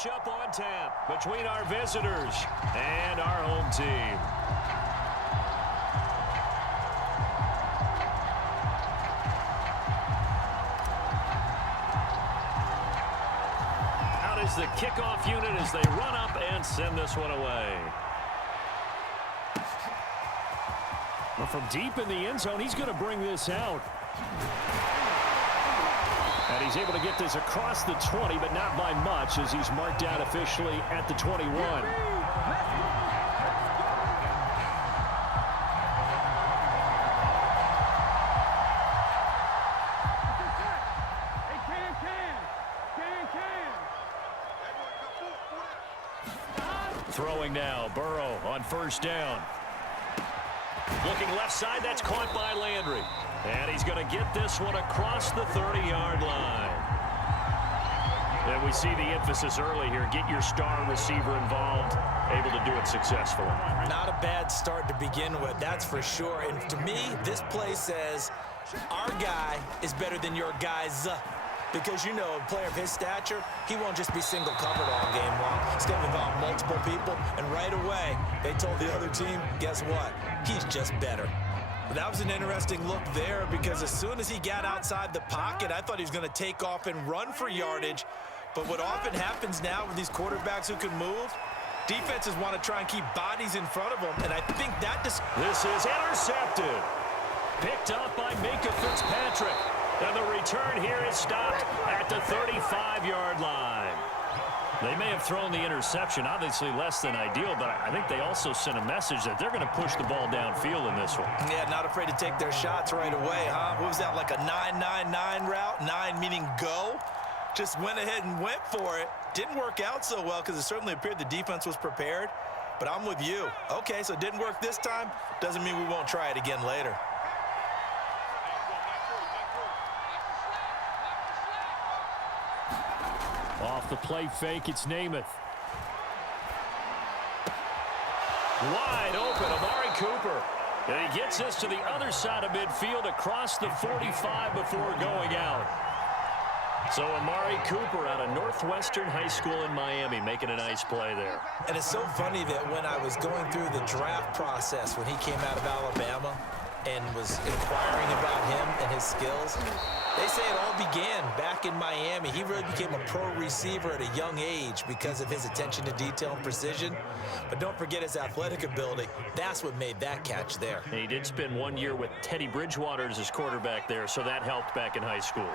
matchup on tap between our visitors and our home team. Out is the kickoff unit as they run up and send this one away. Well, from deep in the end zone, he's going to bring this out. And he's able to get this across the 20, but not by much, as he's marked out officially at the 21. Throwing now, Burrow on first down. Looking left side, that's caught by Landry. And he's going to get this one across the 30-yard line. And we see the emphasis early here. Get your star receiver involved, able to do it successfully. Not a bad start to begin with, that's for sure. And to me, this play says our guy is better than your guy's. Because, you know, a player of his stature, he won't just be single covered all game long. He's going to involve multiple people. And right away, they told the other team, guess what? He's just better. That was an interesting look there because as soon as he got outside the pocket, I thought he was going to take off and run for yardage. But what often happens now with these quarterbacks who can move, defenses want to try and keep bodies in front of them. And I think that this is intercepted. Picked up by Minka Fitzpatrick. And the return here is stopped at the 35-yard line. They may have thrown the interception, obviously less than ideal, but I think they also sent a message that they're going to push the ball downfield in this one. Yeah, not afraid to take their shots right away, huh? What was that, like a 9-9-9 route? 9 meaning go? Just went ahead and went for it. Didn't work out so well because it certainly appeared the defense was prepared. But I'm with you. Okay, so it didn't work this time. Doesn't mean we won't try it again later. Off the play fake, it's Namath. Wide open, Amari Cooper. And he gets this to the other side of midfield across the 45 before going out. So Amari Cooper out of Northwestern High School in Miami making a nice play there. And it's so funny that when I was going through the draft process when he came out of Alabama and was inquiring about him and his skills, they say it all began back in Miami. He really became a pro receiver at a young age because of his attention to detail and precision. But don't forget his athletic ability. That's what made that catch there. And he did spend 1 year with Teddy Bridgewater as his quarterback there, so that helped back in high school.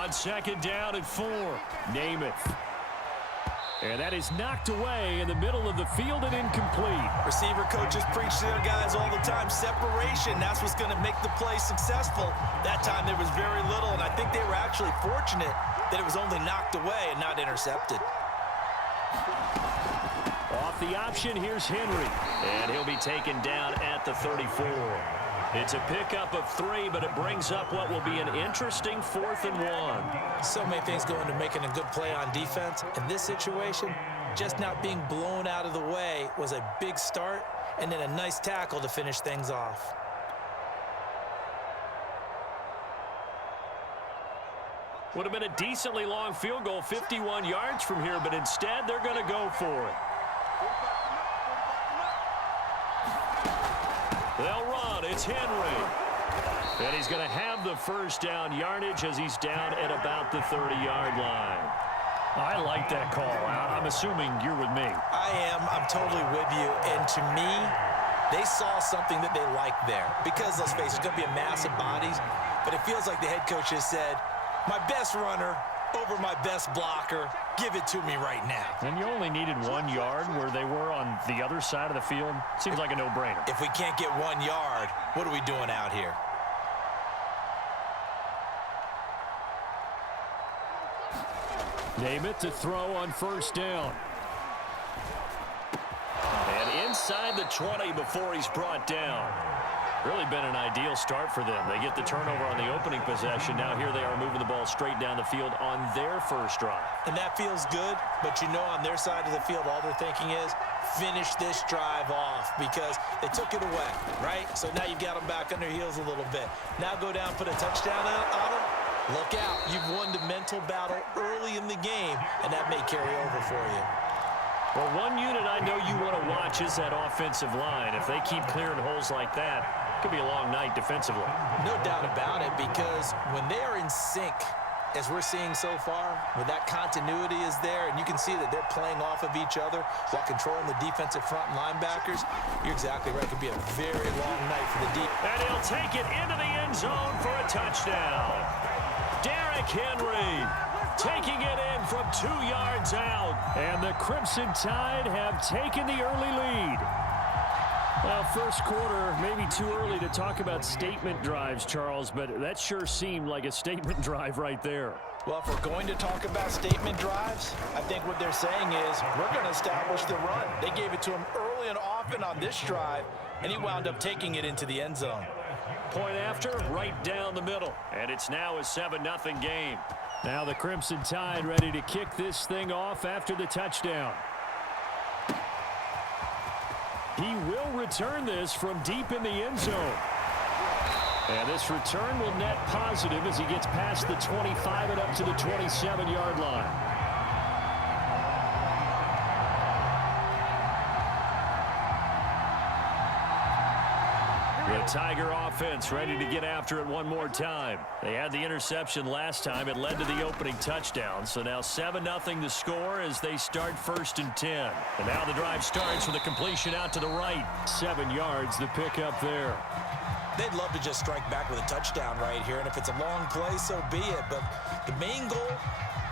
On second down and 4, Namath. And that is knocked away in the middle of the field and incomplete. Receiver coaches preach to their guys all the time. Separation, that's what's going to make the play successful. That time there was very little, and I think they were actually fortunate that it was only knocked away and not intercepted. Off the option, here's Henry. And he'll be taken down at the 34. It's a pickup of 3, but it brings up what will be an interesting 4th and 1. So many things go into making a good play on defense. In this situation, just not being blown out of the way was a big start, and then a nice tackle to finish things off. Would have been a decently long field goal, 51 yards from here, but instead they're going to go for it. They'll run. It's Henry. And he's going to have the first down yardage as he's down at about the 30-yard line. I like that call. I'm assuming you're with me. I am. I'm totally with you. And to me, they saw something that they liked there. Because, let's face it, it's going to be a mass of bodies. But it feels like the head coach has said, my best runner over my best blocker, give it to me right now. And you only needed 1 yard where they were on the other side of the field. Seems like a no-brainer. If we can't get 1 yard, what are we doing out here? Namath to throw on first down. And inside the 20 before he's brought down. Really been an ideal start for them. They get the turnover on the opening possession. Now here they are moving the ball straight down the field on their first drive. And that feels good, but you know on their side of the field all they're thinking is finish this drive off because they took it away, right? So now you've got them back on their heels a little bit. Now go down, put a touchdown on them. Look out. You've won the mental battle early in the game, and that may carry over for you. Well, one unit I know you want to watch is that offensive line. If they keep clearing holes like that, it could be a long night defensively. No doubt about it, because when they are in sync, as we're seeing so far, when that continuity is there, and you can see that they're playing off of each other while controlling the defensive front linebackers, you're exactly right. It could be a very long night for the deep. And he'll take it into the end zone for a touchdown. Derrick Henry taking it in from 2 yards out. And the Crimson Tide have taken the early lead. Well, first quarter, maybe too early to talk about statement drives, Charles, but that sure seemed like a statement drive right there. Well, if we're going to talk about statement drives, I think what they're saying is we're going to establish the run. They gave it to him early and often on this drive, and he wound up taking it into the end zone. Point after, right down the middle. And it's now a 7-0 game. Now the Crimson Tide ready to kick this thing off after the touchdown. He will return this from deep in the end zone. And this return will net positive as he gets past the 25 and up to the 27-yard line. The Tiger offense ready to get after it one more time. They had the interception last time. It led to the opening touchdown. So now 7-0 the score as they start 1st and 10. And now the drive starts with a completion out to the right. 7 yards, the pickup there. They'd love to just strike back with a touchdown right here. And if it's a long play, so be it. But the main goal,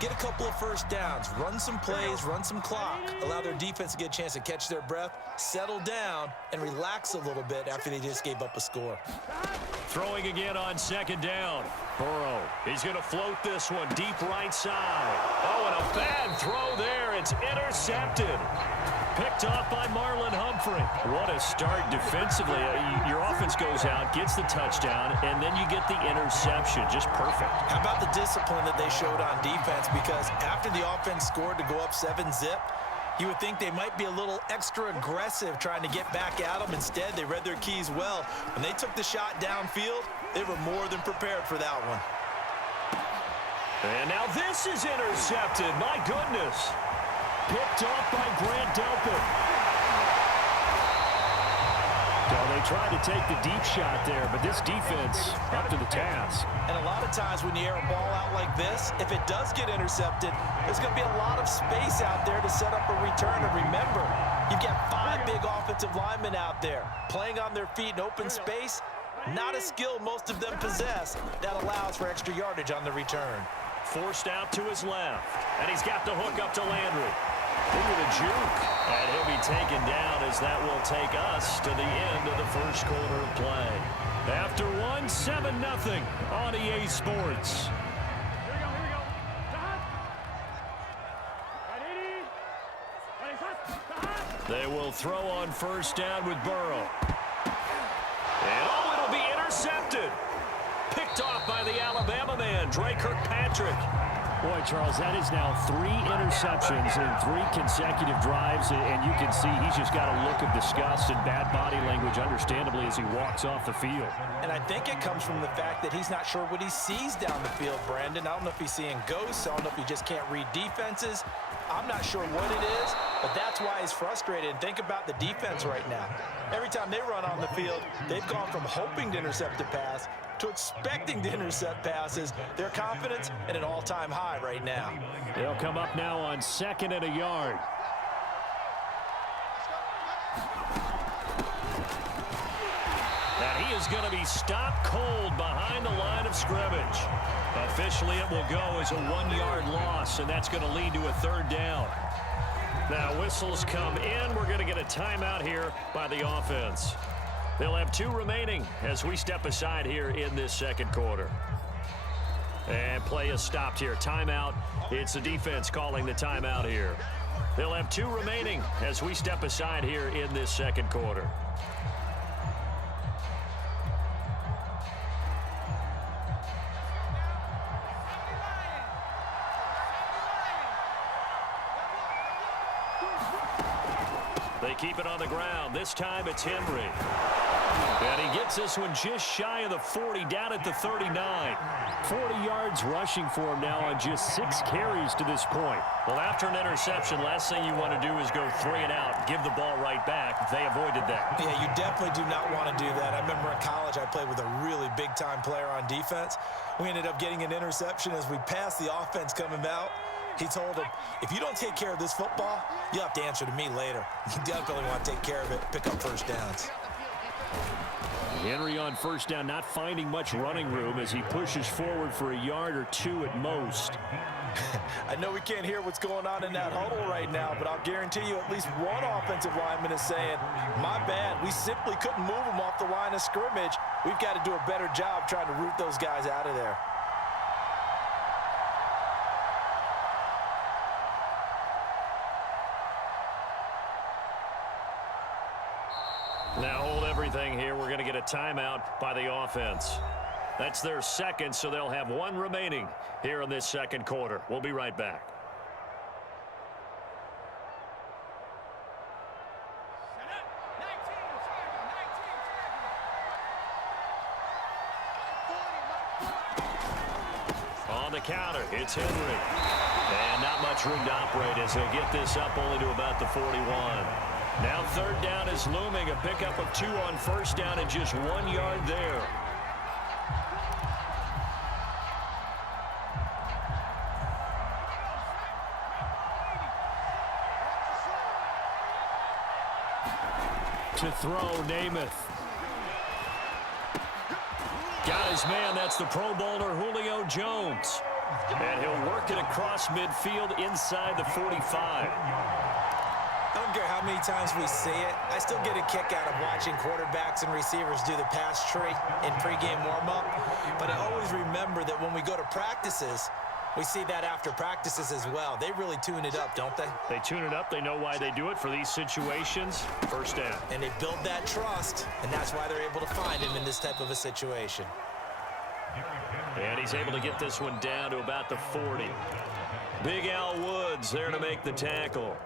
get a couple of first downs, run some plays, run some clock, allow their defense to get a chance to catch their breath, settle down, and relax a little bit after they just gave up a score. Throwing again on 2nd down. Burrow, he's going to float this one deep right side. Oh, and a bad throw there. It's intercepted. Picked off by Marlon Humphrey. What a start defensively. Your offense goes out, gets the touchdown, and then you get the interception. Just perfect. How about the discipline that they showed on defense? Because after the offense scored to go up 7-zip, you would think they might be a little extra aggressive trying to get back at them. Instead, they read their keys well. When they took the shot downfield, they were more than prepared for that one. And now this is intercepted. My goodness. Picked off by Grant Delpit. So they tried to take the deep shot there, but this defense up to the task. And a lot of times when you air a ball out like this, if it does get intercepted, there's going to be a lot of space out there to set up a return. And remember, you've got 5 big offensive linemen out there playing on their feet in open space. Not a skill most of them possess that allows for extra yardage on the return. Forced out to his left, and he's got the hook up to Landry. Look at the juke. And he'll be taken down as that will take us to the end of the first quarter of play. After 7-0 on EA Sports. They will throw on 1st down with Burrow. And it'll be intercepted. Picked off by the Alabama man, Dre Kirkpatrick. Boy, Charles, that is now 3 interceptions in 3 consecutive drives, and you can see he's just got a look of disgust and bad body language, understandably, as he walks off the field. And I think it comes from the fact that he's not sure what he sees down the field, Brandon. I don't know if he's seeing ghosts. I don't know if he just can't read defenses. I'm not sure what it is, but that's why he's frustrated. And think about the defense right now. Every time they run on the field, they've gone from hoping to intercept a pass to expecting to intercept passes. Their confidence at an all-time high right now. They'll come up now on 2nd and a yard. And he is going to be stopped cold behind the line of scrimmage. Officially, it will go as a 1-yard loss, and that's going to lead to a 3rd down. Now, whistles come in. We're going to get a timeout here by the offense. They'll have 2 remaining as we step aside here in this 2nd quarter. And play is stopped here. Timeout. It's the defense calling the timeout here. They'll have 2 remaining as we step aside here in this 2nd quarter. They keep it on the ground. This time it's Henry. And he gets this one just shy of the 40, down at the 39. 40 yards rushing for him now on just 6 carries to this point. Well, after an interception, last thing you want to do is go 3 and out, give the ball right back. They avoided that. Yeah, you definitely do not want to do that. I remember in college I played with a really big-time player on defense. We ended up getting an interception as we passed the offense coming out. He told him, if you don't take care of this football, you'll have to answer to me later. You definitely want to take care of it, pick up first downs. Henry on first down, not finding much running room as he pushes forward for a yard or 2 at most. I know we can't hear what's going on in that huddle right now, but I'll guarantee you at least one offensive lineman is saying, my bad, we simply couldn't move them off the line of scrimmage. We've got to do a better job trying to root those guys out of there. Now hold everything here. We're going to get a timeout by the offense. That's their second, so they'll have 1 remaining here in this second quarter. We'll be right back. On the counter, it's Henry. And not much room to operate as he'll get this up only to about the 41. Now third down is looming, a pickup of 2 on first down and just 1 yard there. To throw, Namath. Got his man, that's the Pro Bowler Julio Jones. And he'll work it across midfield inside the 45. I don't care how many times we see it. I still get a kick out of watching quarterbacks and receivers do the pass tree in pregame warm-up. But I always remember that when we go to practices, we see that after practices as well. They really tune it up, don't they? They tune it up. They know why they do it for these situations. First down. And they build that trust, and that's why they're able to find him in this type of a situation. And he's able to get this one down to about the 40. Big Al Woods there to make the tackle.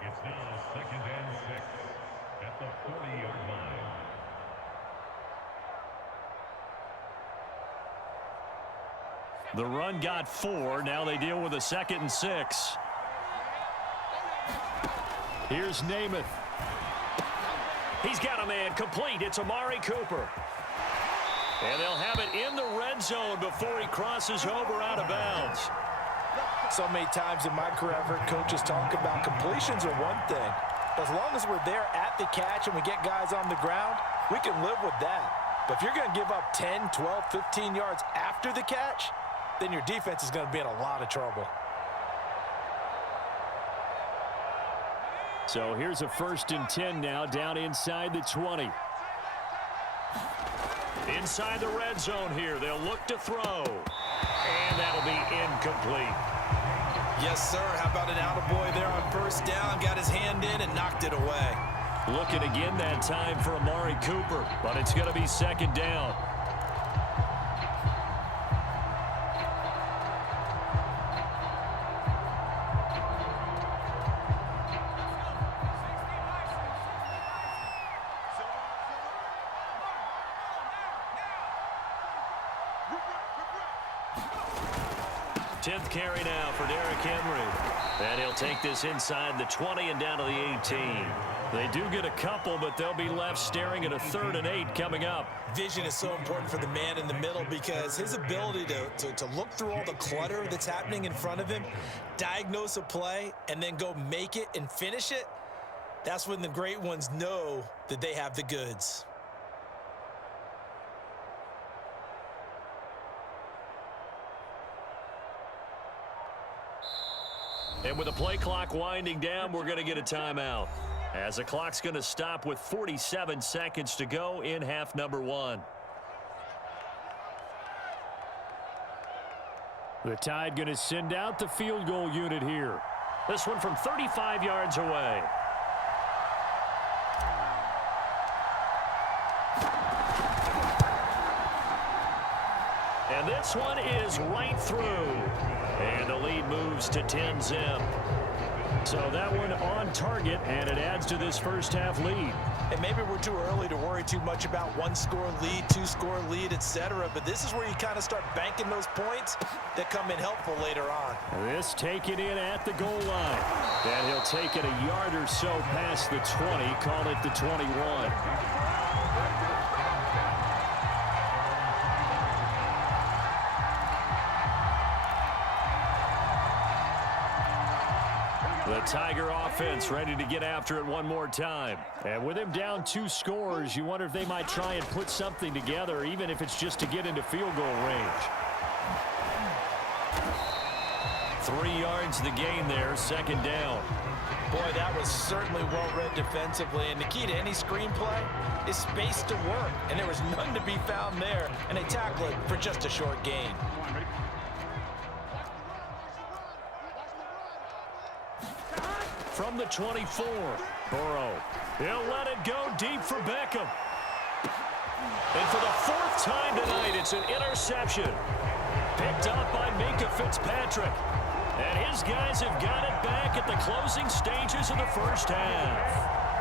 The run got 4. Now they deal with a 2nd and 6. Here's Namath. He's got a man complete. It's Amari Cooper. And they'll have it in the red zone before he crosses over out of bounds. So many times in my career, I've heard coaches talk about completions are one thing. But as long as we're there at the catch and we get guys on the ground, we can live with that. But if you're going to give up 10, 12, 15 yards after the catch, then your defense is going to be in a lot of trouble. So here's a 1st and 10 now, down inside the 20. Inside the red zone here, they'll look to throw. And that'll be incomplete. Yes, sir. How about an attaboy there on first down? Got his hand in and knocked it away. Looking again that time for Amari Cooper, but it's going to be 2nd down. Tenth carry now for Derrick Henry. And he'll take this inside the 20 and down to the 18. They do get a couple, but they'll be left staring at a 3rd and 8 coming up. Vision is so important for the man in the middle because his ability to look through all the clutter that's happening in front of him, diagnose a play, and then go make it and finish it, that's when the great ones know that they have the goods. And with the play clock winding down, we're going to get a timeout, as the clock's going to stop with 47 seconds to go in half number 1. The Tide going to send out the field goal unit here. This one from 35 yards away. And this one is right through. And the lead moves to 10-zip. So that one on target, and it adds to this first half lead. And maybe we're too early to worry too much about one-score lead, two-score lead, etc. But this is where you kind of start banking those points that come in helpful later on. This taken in at the goal line. And he'll take it a yard or so past the 20, call it the 21. The Tiger offense ready to get after it one more time. And with him down 2 scores, you wonder if they might try and put something together, even if it's just to get into field goal range. 3 yards the gain there, second down. Boy, that was certainly well-read defensively. And the key to any screenplay is space to work. And there was none to be found there. And they tackle it for just a short gain. From the 24, Burrow. He'll let it go deep for Beckham. And for the 4th time tonight, it's an interception. Picked up by Minkah Fitzpatrick. And his guys have got it back at the closing stages of the first half.